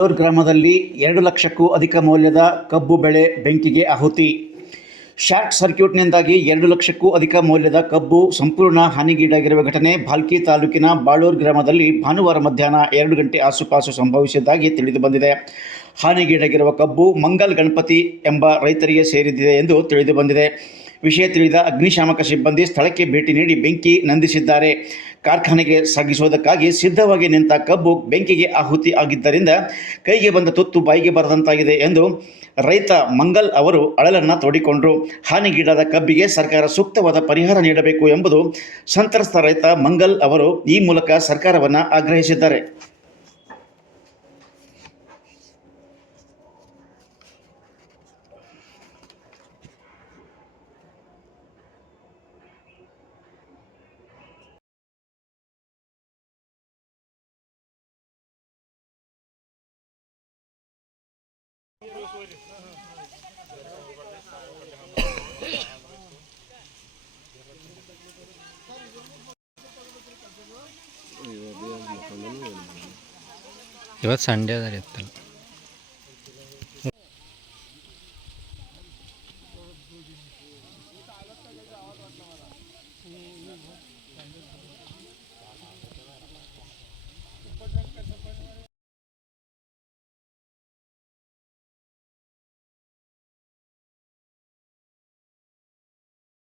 ಬಾಳೂರು ಗ್ರಾಮದಲ್ಲಿ 2 ಲಕ್ಷಕ್ಕೂ ಅಧಿಕ ಮೌಲ್ಯದ ಕಬ್ಬು ಬೆಳೆ ಬೆಂಕಿಗೆ ಆಹುತಿ. ಶಾರ್ಟ್ ಸರ್ಕ್ಯೂಟ್ನಿಂದಾಗಿ 2 ಲಕ್ಷಕ್ಕೂ ಅಧಿಕ ಮೌಲ್ಯದ ಕಬ್ಬು ಸಂಪೂರ್ಣ ಹಾನಿಗೀಡಾಗಿರುವ ಘಟನೆ ಭಾಲ್ಕಿ ತಾಲೂಕಿನ ಬಾಳೂರು ಗ್ರಾಮದಲ್ಲಿ ಭಾನುವಾರ ಮಧ್ಯಾಹ್ನ 2 ಗಂಟೆ ಆಸುಪಾಸು ಸಂಭವಿಸಿದ್ದಾಗಿ ತಿಳಿದುಬಂದಿದೆ. ಹಾನಿಗೀಡಾಗಿರುವ ಕಬ್ಬು ಮಂಗಲ್ ಗಣಪತಿ ಎಂಬ ರೈತರಿಗೆ ಸೇರಿದೆ ಎಂದು ತಿಳಿದುಬಂದಿದೆ. ವಿಷಯ ತಿಳಿದ ಅಗ್ನಿಶಾಮಕ ಸಿಬ್ಬಂದಿ ಸ್ಥಳಕ್ಕೆ ಭೇಟಿ ನೀಡಿ ಬೆಂಕಿ ನಂದಿಸಿದ್ದಾರೆ. ಕಾರ್ಖಾನೆಗೆ ಸಾಗಿಸುವುದಕ್ಕಾಗಿ ಸಿದ್ಧವಾಗಿ ನಿಂತ ಕಬ್ಬು ಬೆಂಕಿಗೆ ಆಹುತಿ ಆಗಿದ್ದರಿಂದ ಕೈಗೆ ಬಂದ ತುತ್ತು ಬಾಯಿಗೆ ಬರದಂತಾಗಿದೆ ಎಂದು ರೈತ ಮಂಗಲ್ ಅವರು ಅಳಲನ್ನು ತೋಡಿಕೊಂಡರು. ಹಾನಿಗೀಡಾದ ಕಬ್ಬಿಗೆ ಸರ್ಕಾರ ಸೂಕ್ತವಾದ ಪರಿಹಾರ ನೀಡಬೇಕು ಎಂಬುದು ಸಂತ್ರಸ್ತ ರೈತ ಮಂಗಲ್ ಅವರು ಈ ಮೂಲಕ ಸರ್ಕಾರವನ್ನು ಆಗ್ರಹಿಸಿದ್ದಾರೆ. ಇವತ್ತು ಸಂಡೇ ಅದ ರೀ.